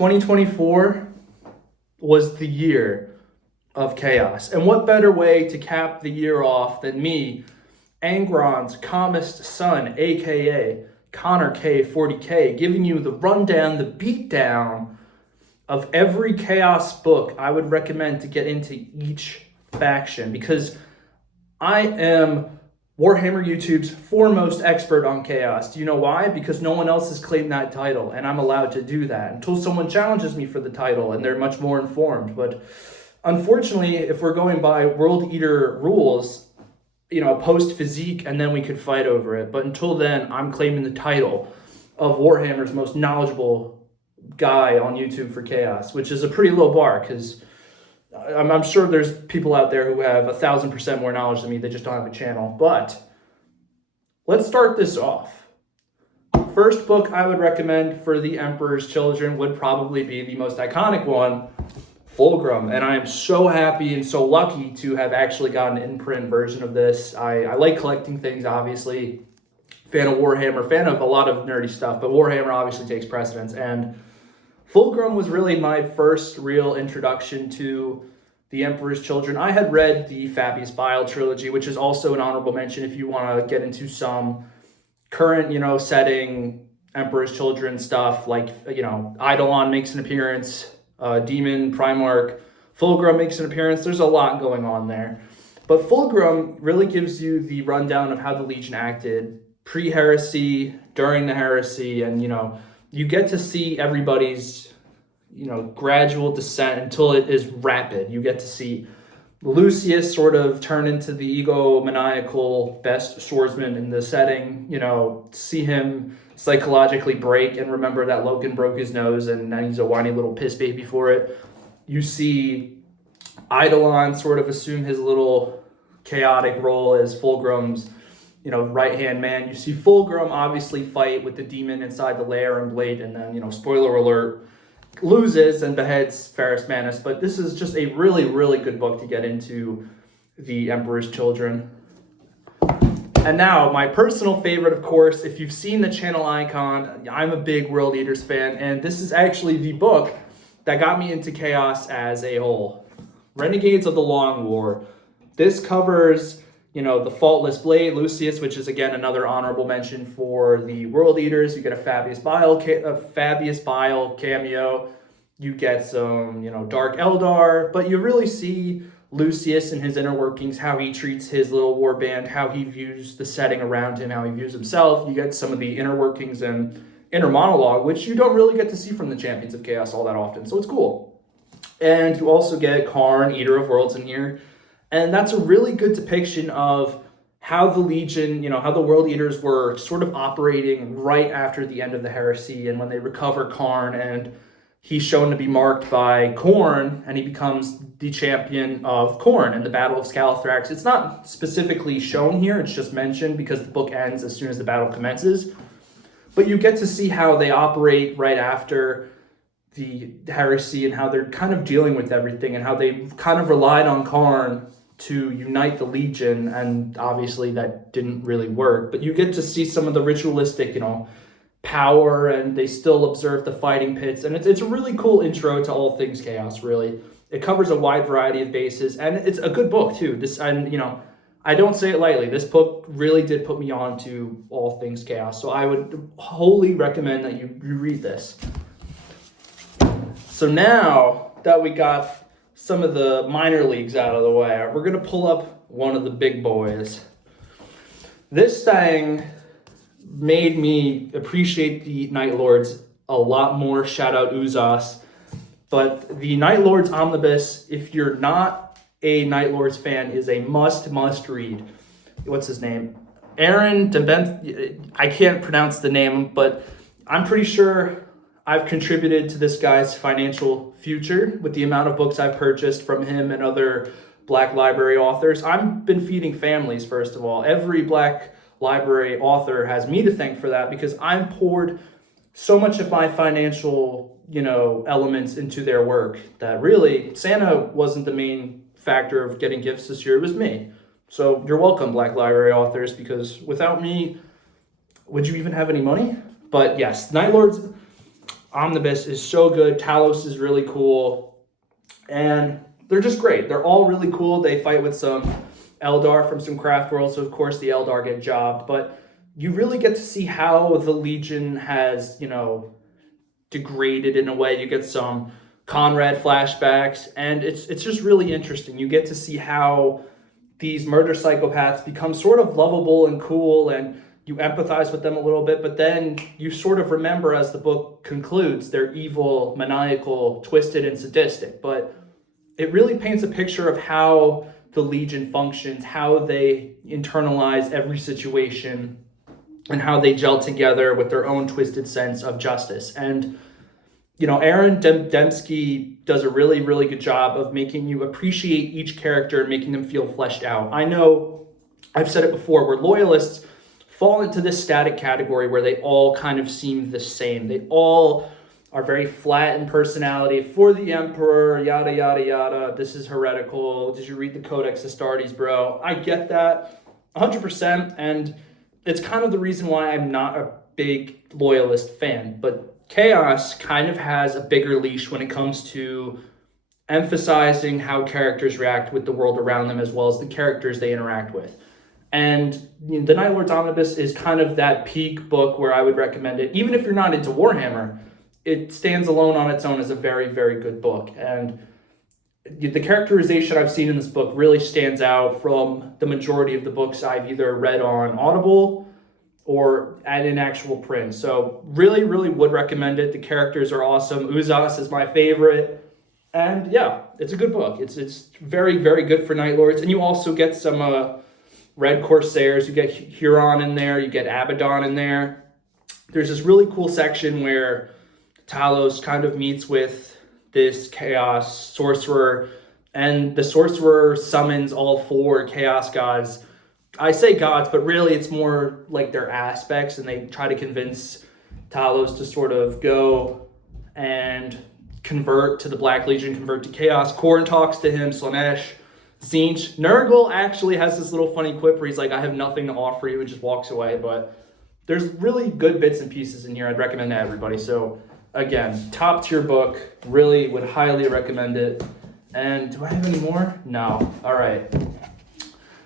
2024 was the year of chaos. And what better way to cap the year off than me, Angron's calmest son, aka Connor K 40K, giving you the rundown, the beatdown of every chaos book I would recommend to get into each faction, because I am Warhammer YouTube's foremost expert on chaos. Do you know why? Because no one else has claimed that title, and I'm allowed to do that until someone challenges me for the title and they're much more informed. But unfortunately, if we're going by World Eater rules, post physique, and then we could fight over it. But until then, I'm claiming the title of Warhammer's most knowledgeable guy on YouTube for chaos, which is a pretty low bar, because I'm sure there's people out there who have 1,000% more knowledge than me. They just don't have a channel. But let's start this off. First book I would recommend for the Emperor's Children would probably be the most iconic one, Fulgrim. And I am so happy and so lucky to have actually gotten an in-print version of this. I like collecting things, obviously. Fan of Warhammer, fan of a lot of nerdy stuff, but Warhammer obviously takes precedence. And Fulgrim was really my first real introduction to the Emperor's Children. I had read the Fabius Bile trilogy, which is also an honorable mention if you want to get into some current, setting Emperor's Children stuff, like, Eidolon makes an appearance, Demon, Primarch, Fulgrim makes an appearance. There's a lot going on there. But Fulgrim really gives you the rundown of how the Legion acted pre-heresy, during the heresy, and, you get to see everybody's, gradual descent until it is rapid. You get to see Lucius sort of turn into the egomaniacal best swordsman in the setting, see him psychologically break and remember that Loken broke his nose and now he's a whiny little piss baby for it. You see Eidolon sort of assume his little chaotic role as Fulgrim's right-hand man. You see Fulgrim obviously fight with the demon inside the lair and Blade, and then, spoiler alert, loses and beheads Ferrus Manus. But this is just a really, really good book to get into the Emperor's Children. And now, my personal favorite, of course, if you've seen the channel icon, I'm a big World Eaters fan, and this is actually the book that got me into chaos as a whole. Renegades of the Long War. This covers the Faultless Blade, Lucius, which is, again, another honorable mention for the World Eaters. You get a Fabius Bile cameo. You get some, Dark Eldar. But you really see Lucius and his inner workings, how he treats his little war band, how he views the setting around him, how he views himself. You get some of the inner workings and inner monologue, which you don't really get to see from the Champions of Chaos all that often. So it's cool. And you also get Karn, Eater of Worlds, in here. And that's a really good depiction of how the Legion, how the World Eaters were sort of operating right after the end of the heresy, and when they recover Karn and he's shown to be marked by Khorne and he becomes the champion of Khorne in the Battle of Scalathrax. It's not specifically shown here, it's just mentioned because the book ends as soon as the battle commences. But you get to see how they operate right after the heresy and how they're kind of dealing with everything and how they kind of relied on Karn to unite the Legion, and obviously that didn't really work. But you get to see some of the ritualistic, power, and they still observe the fighting pits, and it's a really cool intro to all things chaos, really. It covers a wide variety of bases, and it's a good book, too. I don't say it lightly. This book really did put me on to all things chaos, so I would wholly recommend that you read this. So now that we got some of the minor leagues out of the way, we're going to pull up one of the big boys. This thing made me appreciate the Night Lords a lot more. Shout out Uzas. But the Night Lords Omnibus, if you're not a Night Lords fan, is a must read. What's his name? Aaron DeBent. I can't pronounce the name, but I'm pretty sure I've contributed to this guy's financial future with the amount of books I've purchased from him and other Black Library authors. I've been feeding families, first of all. Every Black Library author has me to thank for that, because I've poured so much of my financial, elements into their work that really Santa wasn't the main factor of getting gifts this year. It was me. So you're welcome, Black Library authors, because without me, would you even have any money? But yes, Night Lords, Omnibus is so good. Talos is really cool. And they're just great. They're all really cool. They fight with some Eldar from some craft worlds, so of course the Eldar get jobbed, but you really get to see how the Legion has, degraded in a way. You get some Conrad flashbacks, and it's just really interesting. You get to see how these murder psychopaths become sort of lovable and cool, and you empathize with them a little bit, but then you sort of remember as the book concludes, they're evil, maniacal, twisted, and sadistic. But it really paints a picture of how the Legion functions, how they internalize every situation, and how they gel together with their own twisted sense of justice. And, Aaron Dembski does a really, really good job of making you appreciate each character and making them feel fleshed out. I know, I've said it before, where loyalists fall into this static category where they all kind of seem the same. They all are very flat in personality. For the Emperor, yada, yada, yada. This is heretical. Did you read the Codex Astartes, bro? I get that 100%. And it's kind of the reason why I'm not a big loyalist fan. But Chaos kind of has a bigger leash when it comes to emphasizing how characters react with the world around them, as well as the characters they interact with. And the Night Lord's Omnibus is kind of that peak book where I would recommend it. Even if you're not into Warhammer, it stands alone on its own as a very, very good book. And the characterization I've seen in this book really stands out from the majority of the books I've either read on Audible or in actual print. So really, really would recommend it. The characters are awesome. Uzas is my favorite. And yeah, it's a good book. It's very, very good for Night Lords. And you also get some Red Corsairs. You get Huron in there. You get Abaddon in there. There's this really cool section where Talos kind of meets with this Chaos sorcerer, and the sorcerer summons all 4 Chaos gods. I say gods, but really it's more like their aspects, and they try to convince Talos to sort of go and convert to the Black Legion, convert to Chaos. Khorne talks to him, Slaanesh, Tzeentch. Nurgle actually has this little funny quip where he's like, I have nothing to offer you, and just walks away. But there's really good bits and pieces in here. I'd recommend to everybody. So again, top tier book. Really would highly recommend it. And do I have any more? No. All right.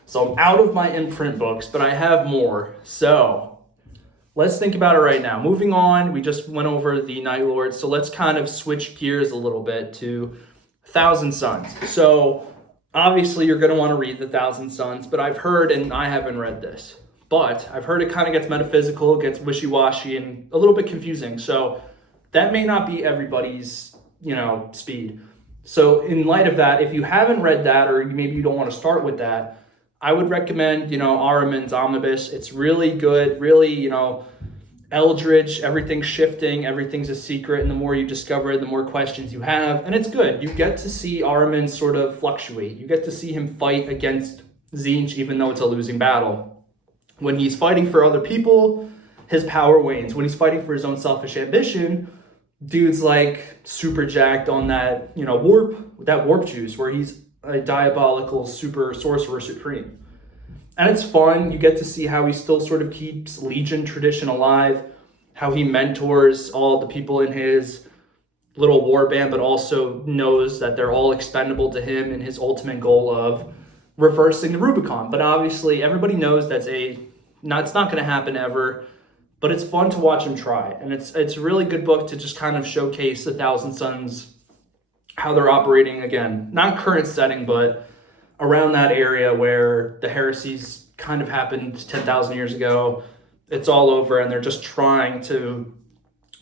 So I'm out of my imprint books, but I have more. So let's think about it right now. Moving on, we just went over the Night Lords. So let's kind of switch gears a little bit to Thousand Sons. So obviously you're going to want to read the Thousand Sons, but I've heard, and I haven't read this, but I've heard it kind of gets metaphysical, gets wishy-washy, and a little bit confusing. So that may not be everybody's, speed. So in light of that, if you haven't read that, or maybe you don't want to start with that, I would recommend, Ahriman's Omnibus. It's really good, really, eldritch, everything's shifting, everything's a secret, and the more you discover it, the more questions you have, and it's good. You get to see Ahriman sort of fluctuate. You get to see him fight against Tzeentch, even though it's a losing battle. When he's fighting for other people, his power wanes. When he's fighting for his own selfish ambition, dude's like super jacked on that, warp juice, where he's a diabolical super sorcerer supreme. And it's fun. You get to see how he still sort of keeps Legion tradition alive, how he mentors all the people in his little war band, but also knows that they're all expendable to him in his ultimate goal of reversing the Rubicon. But obviously everybody knows it's not going to happen ever, but it's fun to watch him try. And it's a really good book to just kind of showcase the Thousand Sons, how they're operating, again, not current setting, but around that area where the heresies kind of happened 10,000 years ago. It's all over, and they're just trying to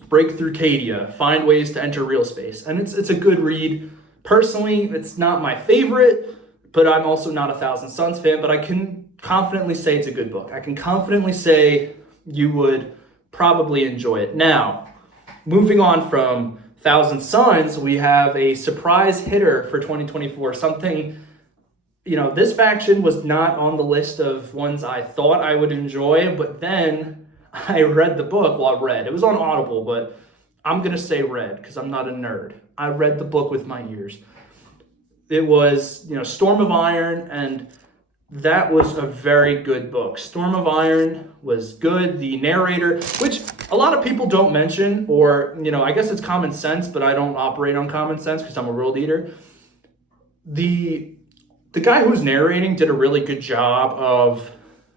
break through Cadia, find ways to enter real space. And it's a good read. Personally, it's not my favorite, but I'm also not a Thousand Sons fan, but I can confidently say it's a good book. I can confidently say you would probably enjoy it. Now, moving on from Thousand Sons, we have a surprise hitter for 2024. Something, this faction was not on the list of ones I thought I would enjoy, but then I read the book. Well, it was on Audible, but I'm going to say read because I'm not a nerd. I read the book with my ears. It was, Storm of Iron, and that was a very good book. Storm of Iron was good. The narrator, which a lot of people don't mention, or, I guess it's common sense, but I don't operate on common sense because I'm a world eater. The guy who's narrating did a really good job of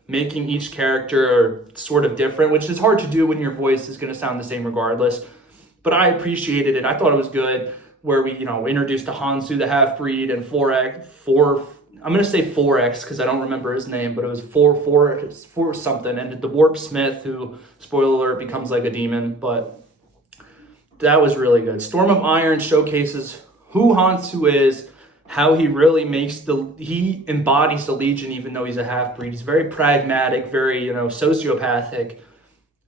making each character sort of different, which is hard to do when your voice is going to sound the same regardless. But I appreciated it. I thought it was good, where we, introduced to Hansu the half-breed and I'm going to say 4X because I don't remember his name, but it was 4 something. And the Warp Smith, who, spoiler alert, becomes like a demon. But that was really good. Storm of Iron showcases who Hansu is, how he really he embodies the Legion, even though he's a half-breed. He's very pragmatic, very, sociopathic,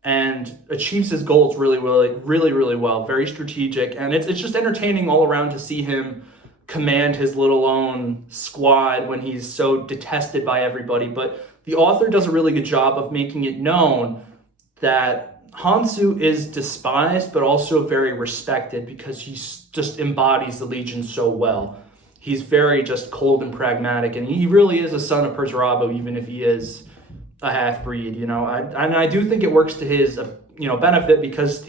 and achieves his goals really, really, really, really well. Very strategic. And it's just entertaining all around to see him command his little own squad when he's so detested by everybody. But the author does a really good job of making it known that Hansu is despised, but also very respected because he just embodies the Legion so well. He's very just cold and pragmatic, and he really is a son of Perturabo, even if he is a half-breed, and I do think it works to his, benefit, because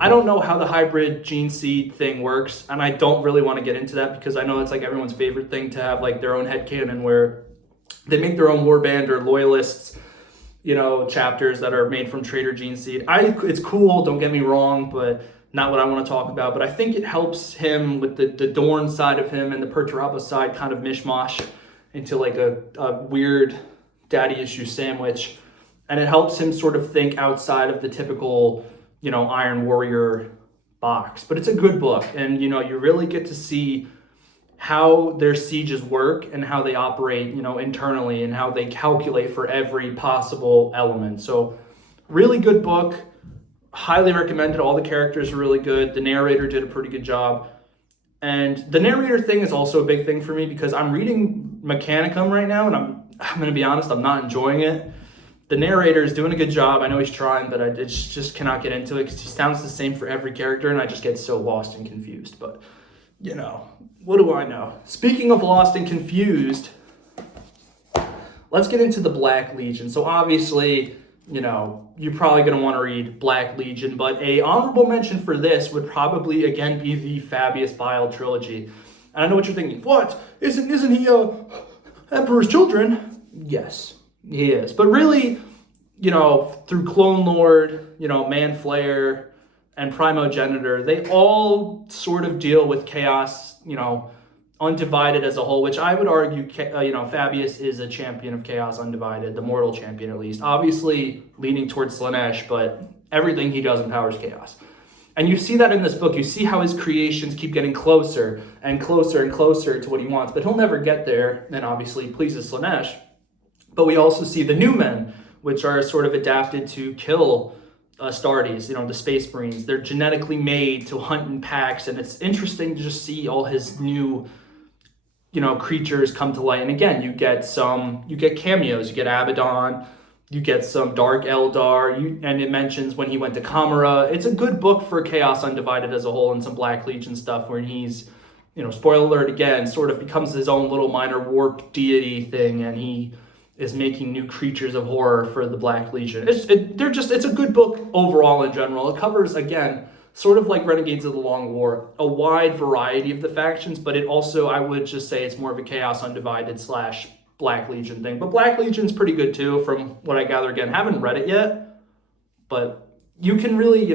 I don't know how the hybrid gene seed thing works, and I don't really want to get into that because I know it's like everyone's favorite thing to have like their own headcanon where they make their own warband or loyalists, chapters that are made from traitor gene seed. It's cool, don't get me wrong, but not what I want to talk about. But I think it helps him with the Dorn side of him and the Perturabo side kind of mishmash into like a weird daddy issue sandwich. And it helps him sort of think outside of the typical, Iron Warrior box. But it's a good book. And, you really get to see how their sieges work and how they operate, internally, and how they calculate for every possible element. So really good book. Highly recommended. All the characters are really good. The narrator did a pretty good job. And the narrator thing is also a big thing for me because I'm reading Mechanicum right now, and I'm going to be honest, I'm not enjoying it. The narrator is doing a good job. I know he's trying, but I just cannot get into it because he sounds the same for every character, and I just get so lost and confused. But, what do I know? Speaking of lost and confused, let's get into the Black Legion. So obviously, you're probably going to want to read Black Legion, but a honorable mention for this would probably, again, be the Fabius Bile trilogy. And I know what you're thinking. What? Isn't he Emperor's Children? Yes, he is. But really, through Clone Lord, Manflayer, and Primogenitor, they all sort of deal with chaos, Undivided as a whole, which I would argue, Fabius is a champion of Chaos Undivided, the mortal champion at least. Obviously leaning towards Slaanesh, but everything he does empowers chaos. And you see that in this book. You see how his creations keep getting closer and closer and closer to what he wants, but he'll never get there, and obviously pleases Slaanesh. But we also see the New Men, which are sort of adapted to kill Astartes, the Space Marines. They're genetically made to hunt in packs, and it's interesting to just see all his new creatures come to light. And again, you get cameos. You get Abaddon, you get some Dark Eldar, and it mentions when he went to Kamara. It's a good book for Chaos Undivided as a whole, and some Black Legion stuff where he's, spoiler alert again, sort of becomes his own little minor warp deity thing, and he is making new creatures of horror for the Black Legion. It's a good book overall in general. It covers, again, sort of like Renegades of the Long War, a wide variety of the factions, but it also, I would just say it's more of a Chaos Undivided / Black Legion thing. But Black Legion's pretty good too, from what I gather. Again, haven't read it yet, but you can really,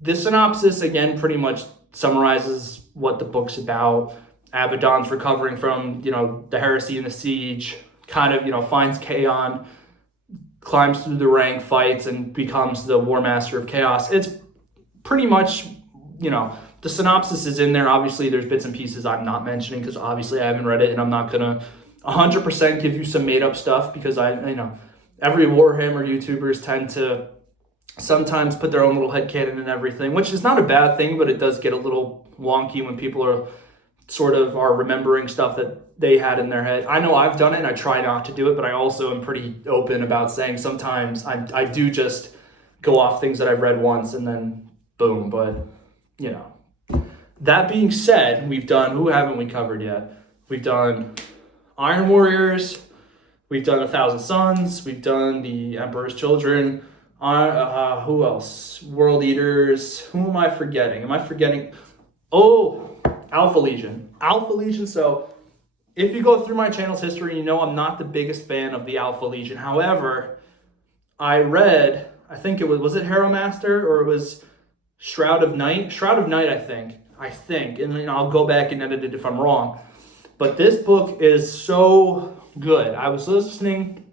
the synopsis, again, pretty much summarizes what the book's about. Abaddon's recovering from, the heresy and the siege, kind of, finds Kaon, climbs through the rank, fights, and becomes the War Master of Chaos. It's pretty much, the synopsis is in there. Obviously, there's bits and pieces I'm not mentioning because obviously I haven't read it, and I'm not going to 100% give you some made-up stuff because every Warhammer YouTubers tend to sometimes put their own little headcanon and everything, which is not a bad thing, but it does get a little wonky when people are remembering stuff that they had in their head. I know I've done it, and I try not to do it, but I also am pretty open about saying sometimes I do just go off things that I've read once and then boom. But, that being said, we've done, who haven't we covered yet? We've done Iron Warriors, we've done 1,000 Suns, we've done the Emperor's Children, Who else? World Eaters. Who am I forgetting? Am I forgetting? Oh, Alpha Legion. Alpha Legion. So if you go through my channel's history, you know I'm not the biggest fan of the Alpha Legion. However, I read, I think it was it Harrow Master or it was Shroud of Night? Shroud of Night, I think. And then I'll go back and edit it if I'm wrong. But this book is so good. I was listening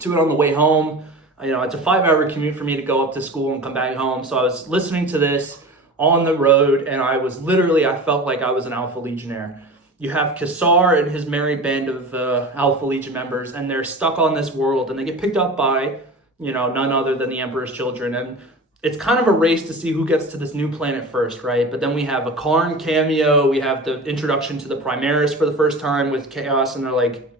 to it on the way home. You know, it's a 5-hour commute for me to go up to school and come back home. So I was listening to this on the road, and I felt like I was an Alpha Legionnaire. You have Kassar and his merry band of Alpha Legion members, and they're stuck on this world, and they get picked up by, you know, none other than the Emperor's children. And it's kind of a race to see who gets to this new planet first, right? But then we have a Karn cameo. We have the introduction to the Primaris for the first time with Chaos, and they're like,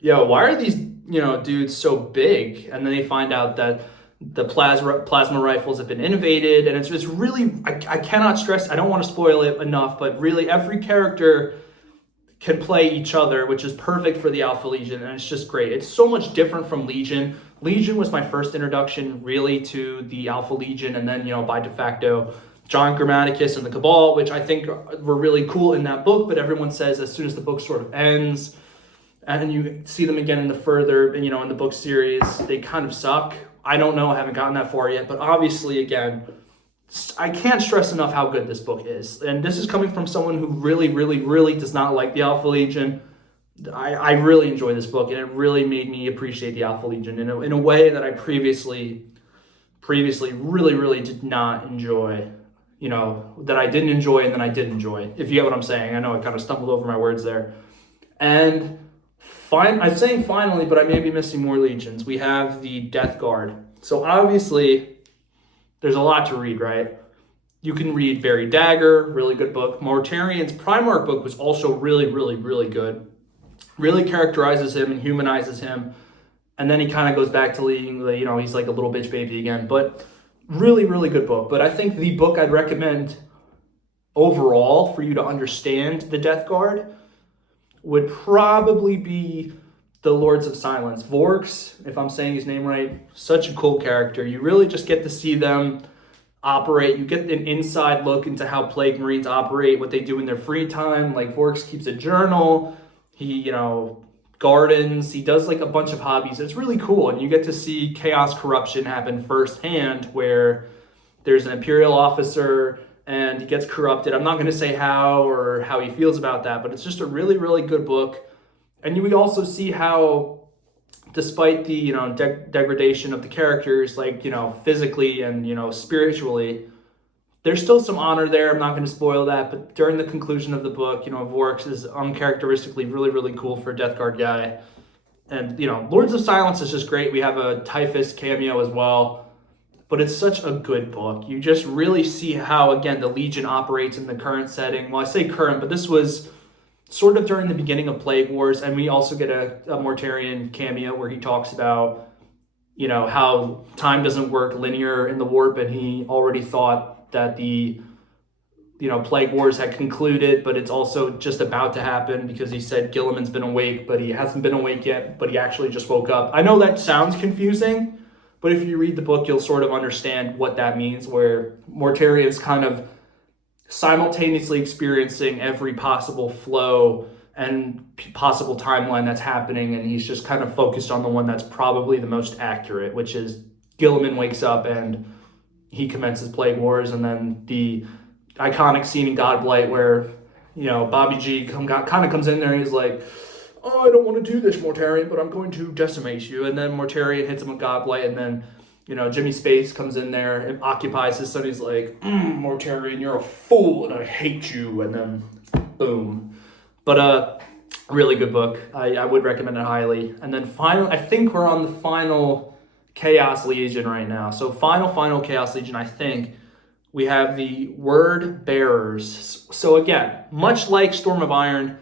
yo, why are these, you know, dudes so big? And then they find out that the plasma rifles have been innovated, and it's just really, I cannot stress, I don't want to spoil it enough, but really every character can play each other, which is perfect for the Alpha Legion, and it's just great. It's so much different from Legion. Legion was my first introduction really to the Alpha Legion, and then, you know, by de facto, John Grammaticus and the Cabal, which I think were really cool in that book, but everyone says as soon as the book sort of ends, and you see them again in the further, you know, in the book series, they kind of suck. I don't know, I haven't gotten that far yet, but obviously, again, I can't stress enough how good this book is. And this is coming from someone who really, really, really does not like the Alpha Legion. I really enjoy this book, and it really made me appreciate the Alpha Legion in a way that I previously really, really did not enjoy. You know, that I didn't enjoy and then I did enjoy, if you get what I'm saying. I know I kind of stumbled over my words there. And I'm saying finally, but I may be missing more legions. We have the Death Guard. So obviously, there's a lot to read, right? You can read Buried Dagger, really good book. Mortarian's Primarch book was also really, really, really good. Really characterizes him and humanizes him. And then he kind of goes back to leading, you know, he's like a little bitch baby again. But really, really good book. But I think the book I'd recommend overall for you to understand the Death Guard would probably be the Lords of Silence. Vorks, if I'm saying his name right, such a cool character. You really just get to see them operate. You get an inside look into how Plague Marines operate, what they do in their free time. Like Vorks keeps a journal. He, you know, gardens. He does like a bunch of hobbies. It's really cool. And you get to see chaos corruption happen firsthand, where there's an Imperial officer and he gets corrupted. I'm not going to say how or how he feels about that, but it's just a really, really good book. And we also see how, despite the, you know, degradation of the characters, like, you know, physically and, you know, spiritually, there's still some honor there. I'm not going to spoil that, but during the conclusion of the book, you know, Vorks is uncharacteristically really, really cool for a Death Guard guy. And, you know, Lords of Silence is just great. We have a Typhus cameo as well. But it's such a good book. You just really see how, again, the Legion operates in the current setting. Well, I say current, but this was sort of during the beginning of Plague Wars. And we also get a Mortarian cameo where he talks about, you know, how time doesn't work linear in the warp. And he already thought that the, you know, Plague Wars had concluded, but it's also just about to happen, because he said Guilliman's been awake, but he hasn't been awake yet, but he actually just woke up. I know that sounds confusing, but if you read the book, you'll sort of understand what that means, where Mortarion is kind of simultaneously experiencing every possible flow and possible timeline that's happening, and he's just kind of focused on the one that's probably the most accurate, which is Guilliman wakes up and he commences Plague Wars, and then the iconic scene in Godblight where, you know, Bobby G kind of comes in there and he's like, oh, I don't want to do this, Mortarion, but I'm going to decimate you. And then Mortarion hits him with Godblight, and then, you know, Jimmy Space comes in there and occupies his son. He's like, Mortarion, you're a fool, and I hate you. And then, boom. But really good book. I would recommend it highly. And then finally, I think we're on the final Chaos Legion right now. So final Chaos Legion, I think. We have the Word Bearers. So again, much like Storm of Iron,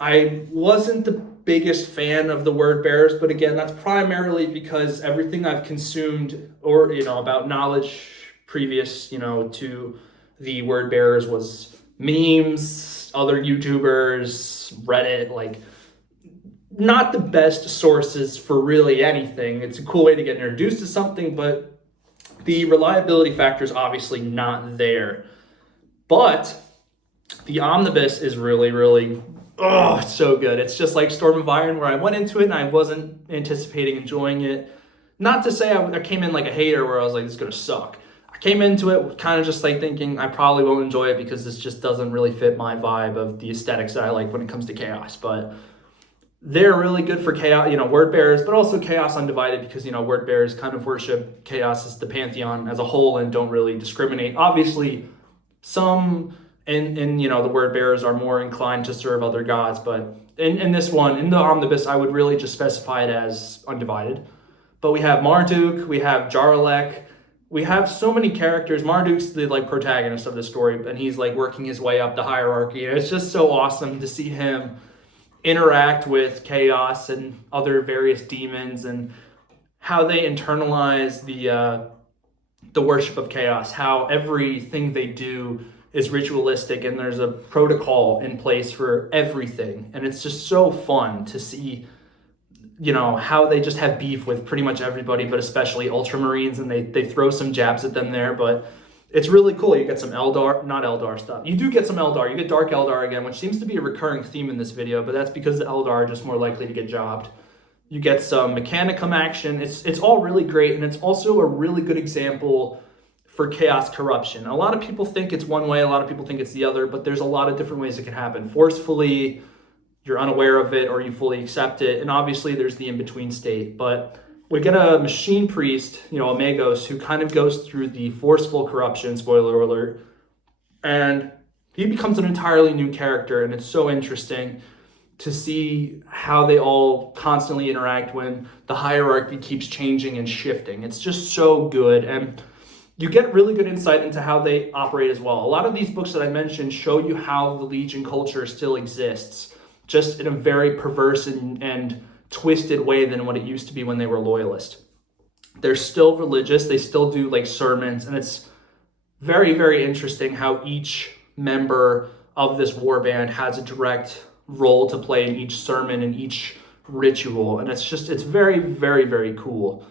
I wasn't the biggest fan of the Word Bearers, but again, that's primarily because everything I've consumed, or, you know, about knowledge previous, you know, to the Word Bearers was memes, other YouTubers, Reddit, like not the best sources for really anything. It's a cool way to get introduced to something, but the reliability factor is obviously not there. But the omnibus is really, really, oh, it's so good. It's just like Storm of Iron, where I went into it and I wasn't anticipating enjoying it. Not to say I came in like a hater where I was like, this is going to suck. I came into it kind of just like thinking I probably won't enjoy it because this just doesn't really fit my vibe of the aesthetics that I like when it comes to Chaos. But they're really good for Chaos, word bearers, but also Chaos Undivided, because, word bearers kind of worship Chaos as the pantheon as a whole and don't really discriminate. Obviously, some in the word bearers are more inclined to serve other gods, but in this one, in the omnibus, I would really just specify it as Undivided. But we have Marduk, we have Jarlath, we have so many characters. Marduk's the protagonist of the story, and he's working his way up the hierarchy. And it's just so awesome to see him interact with Chaos and other various demons, and how they internalize the worship of Chaos, how everything they do is ritualistic and there's a protocol in place for everything. And it's just so fun to see how they just have beef with pretty much everybody, but especially Ultramarines, and they throw some jabs at them there. But it's really cool. You get some not Eldar stuff. You do get some Eldar. You get Dark Eldar again, which seems to be a recurring theme in this video, but that's because the Eldar are just more likely to get jobbed. You get some Mechanicum action. It's all really great, and it's also a really good example for Chaos corruption. A lot of people think it's one way, a lot of people think it's the other, but there's a lot of different ways it can happen. Forcefully, you're unaware of it, or you fully accept it, and obviously there's the in-between state. But we get a machine priest, a Magos, who kind of goes through the forceful corruption, spoiler alert, and he becomes an entirely new character, and it's so interesting to see how they all constantly interact when the hierarchy keeps changing and shifting. It's just so good, and you get really good insight into how they operate as well. A lot of these books that I mentioned show you how the Legion culture still exists, just in a very perverse and twisted way than what it used to be when they were loyalist. They're still religious, they still do sermons, and it's very, very interesting how each member of this warband has a direct role to play in each sermon and each ritual, and it's very, very, very cool.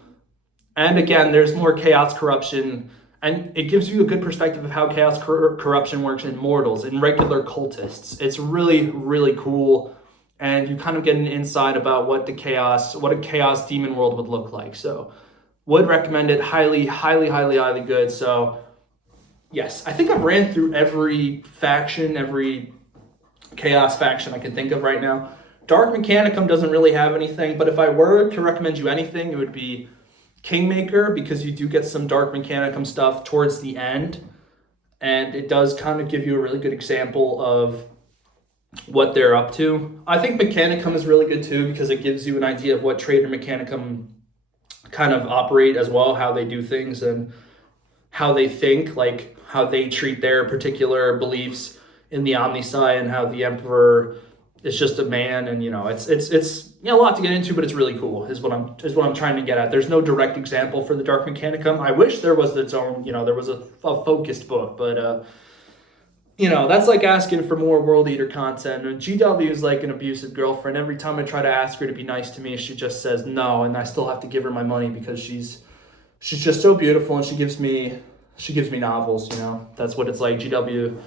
And again, there's more Chaos corruption, and it gives you a good perspective of how Chaos corruption works in mortals, in regular cultists. It's really, really cool, and you kind of get an insight about what a Chaos demon world would look like. So, would recommend it. Highly, highly, highly, highly good. So, yes, I think I've ran through every faction, every Chaos faction I can think of right now. Dark Mechanicum doesn't really have anything, but if I were to recommend you anything, it would be Kingmaker, because you do get some Dark Mechanicum stuff towards the end, and it does kind of give you a really good example of what they're up to. I think Mechanicum is really good too, because it gives you an idea of what Traitor Mechanicum kind of operate as well, how they do things and how they think, how they treat their particular beliefs in the Omnissiah, and how the Emperor is just a man, and it's a lot to get into, but it's really cool is what I'm trying to get at. There's no direct example for the Dark Mechanicum. I wish there was its own, there was a focused book, but that's like asking for more World Eater content. And GW is like an abusive girlfriend. Every time I try to ask her to be nice to me, she just says no, and I still have to give her my money because she's just so beautiful, and she gives me novels. That's what it's like. GW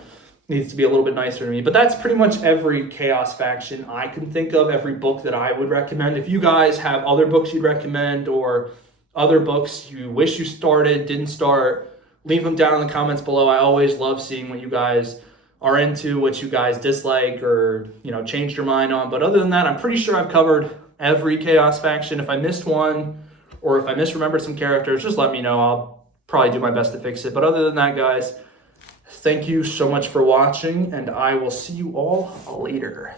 needs to be a little bit nicer to me. But that's pretty much every Chaos faction I can think of, every book that I would recommend. If you guys have other books you'd recommend, or other books you wish you started, didn't start, leave them down in the comments below. I always love seeing what you guys are into, what you guys dislike, or changed your mind on. But other than that, I'm pretty sure I've covered every Chaos faction. If I missed one, or if I misremembered some characters, just let me know. I'll probably do my best to fix it. But other than that, guys, thank you so much for watching, and I will see you all later.